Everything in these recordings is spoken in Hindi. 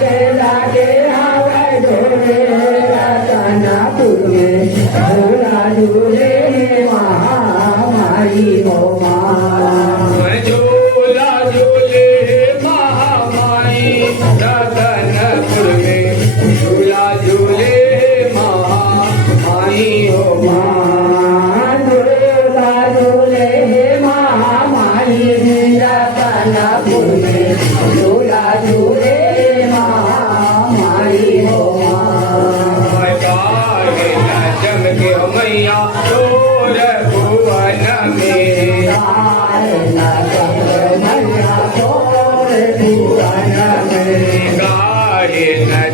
के लागे आवे ढोले रतनपुर में झूला झूले महामाई हो माँ झूला झूले महामाई रतनपुर में झूला झूले महामाई हो माँ झूला झूले महामाई रतनपुर में झूला झूले महामाई हो जम के मैया तोर भुवन में गाहे न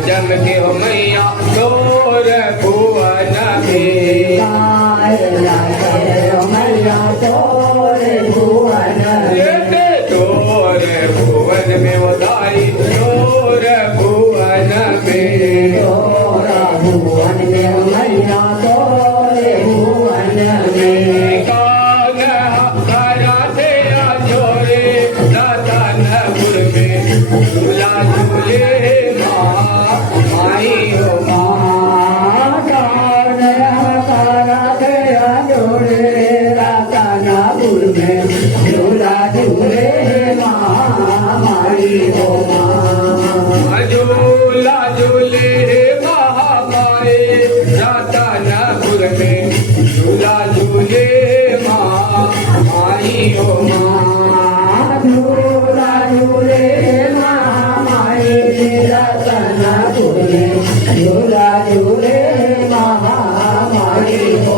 जम के मैया तोर भुवन में तोर भुवन में उदारी तोर भुवन में भुवन में मैया तोरे भुवन में कान हरा थे जोरे रतनपुर में झूला झूले माई हो कान हरा थे जोरे रतनपुर में झूला झूले माई हो झूला झूले महामाई रतनपुर में झूला झूले माई हो झूला झूले महामाई रतनपुर में झूला झूले महामाई हो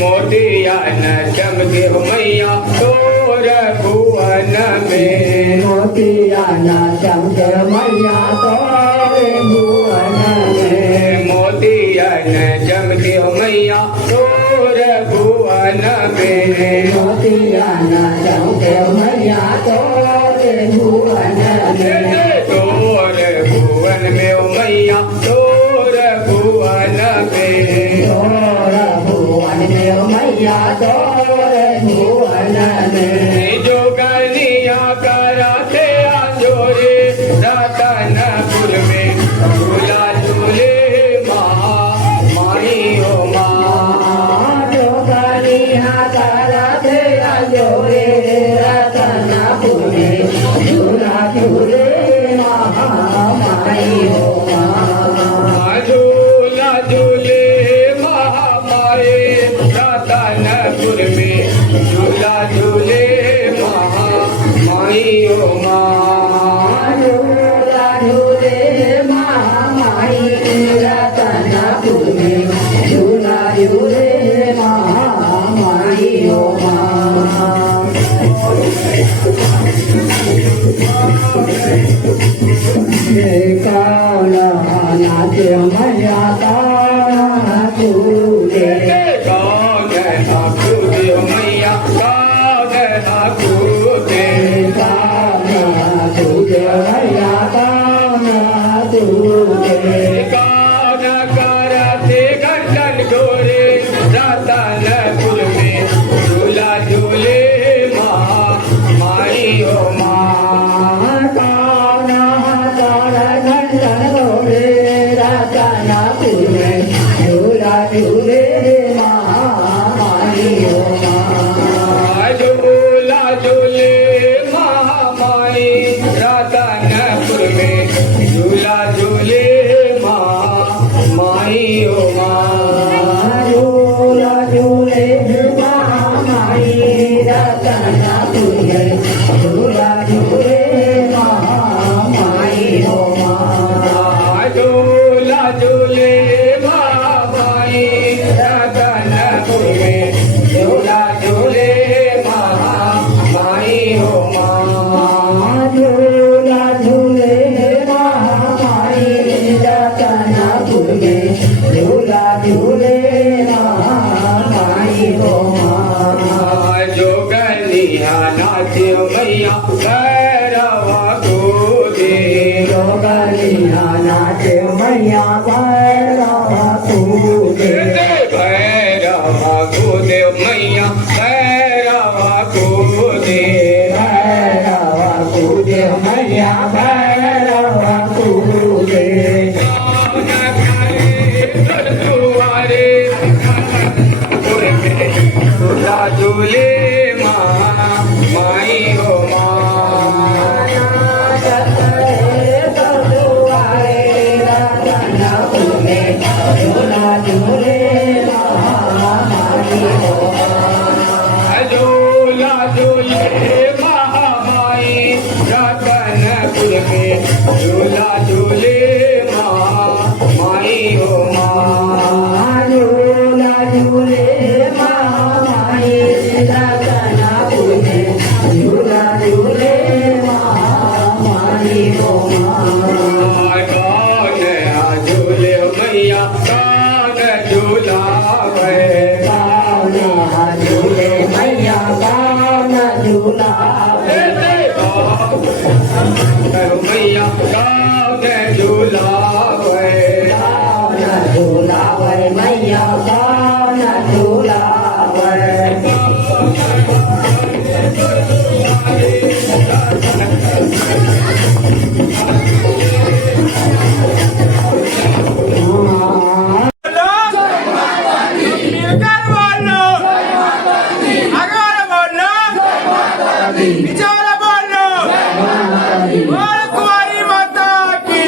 मोतिया न चमके मैया तोर भुवन में मोतिया न चमके मैया तोरे भुवन में मोतिया न चमके मैया तोर भुवन में मोतिया न चमके मैया तोरे भुवन में तोर भुवन में मैया तोर भुवन में तोर भुवन में मैया तोरे भुवन में जो कनिया कराते जोरे रतनपुर में झूला झूले माई हो जो कनिया कराते जोरे रतनपुर में झूला झूले महामाई हो झूला झूले महामाई रतनपुर में झूला झूले महामाई हो झूला झूले महामाई रतनपुर में झूला झूले महामाई हो कौन नाचे मैया झूले कौन ठाकुर मैया कौन ठाकुर मैया झूले कौन करते गर्दन गोरे रतनपुर में झूला झूले माई हो रतनपुर में झूला झूले महामाई हो झूला झूले महामाई रतनपुर में झूला झूले माई हो झूला झूले महामाई रतनपुर में झूला झूले महामाई हो झूला झूले महामाई रतनपुर में झूला झूले महामाई हो झूला झूले महामाई रतनपुर में झूला झूले महामाई हो जोगनिया नाचे मैया भैरवा को दे जोगनिया नाचे मैया भैरवा को दे भैरवा को दे मैया भैरवा को दे भैरवा को दे मैया भैरवा तुझे दुआरे झूला झूले माँ माई हो माँ झूला झूले महामाई रतनपुर में झूला झूले माँ माई हो माँ झूला झूले माई रतनपुर में झूला झूले माई हो कौन झूले मैया कौन झूला झूले मैया कान झूला मैया कौन झूला झूला मैया कान झूला कुमारी माता की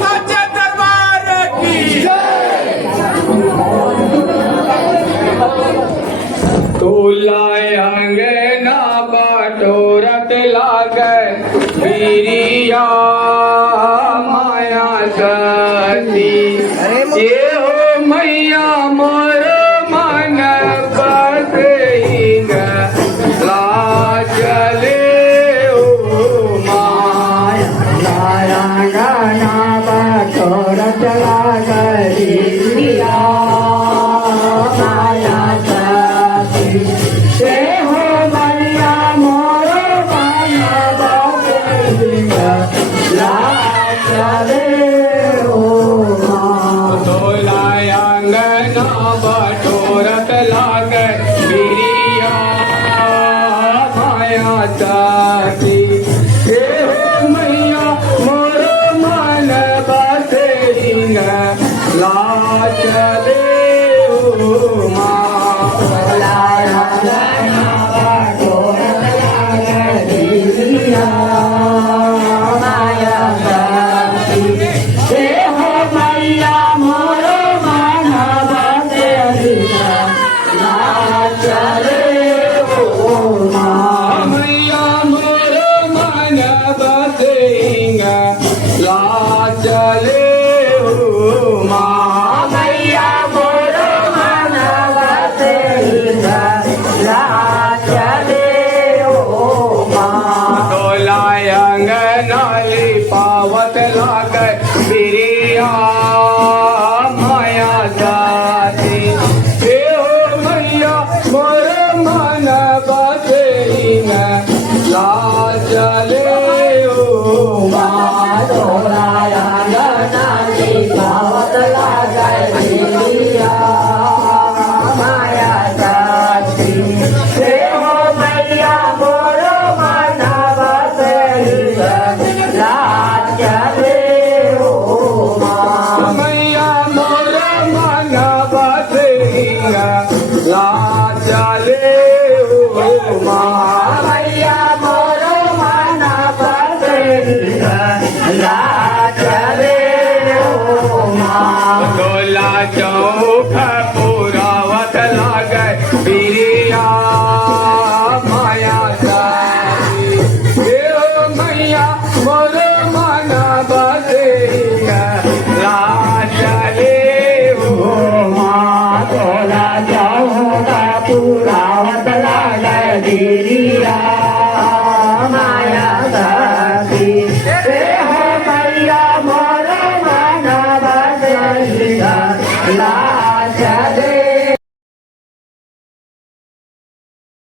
सच्चे दरबार की तुलाय अंगना बटोरत लागे बिरिया माया सती ये हो मैया मोर मन बसईग ला चले ओ माँ नारायणा बटोर चला गरिया माया सती से हो मैया मोर माया बसैया ला चले ओ माँ तुलाय अंगना बटोरत लागे बिरिया माया सती हे हो मैया मोर मन बसईग ला चले ओ माँ नारायणा बटोर चला गरिया माया सती से हो मैया मोर मन बसैया ला चले ओ माँ मैया मोर मन बसईग ला चले ओ माँ मैया मोर मन बसैया ला चले ओ माँ तोलाय अंगनाली पावत लागे बिरिया माया जाती हे हो मैया मोर मन बसईग ला चले ओ माँ तोराया गनाली पावत लागे बिरिया माया जाती से हो मैया मोर मन बसैया ला चले ओ माँ मैया मोर मन बसईग ला चले ओ माँ मैया मोर मन बसैया ला चले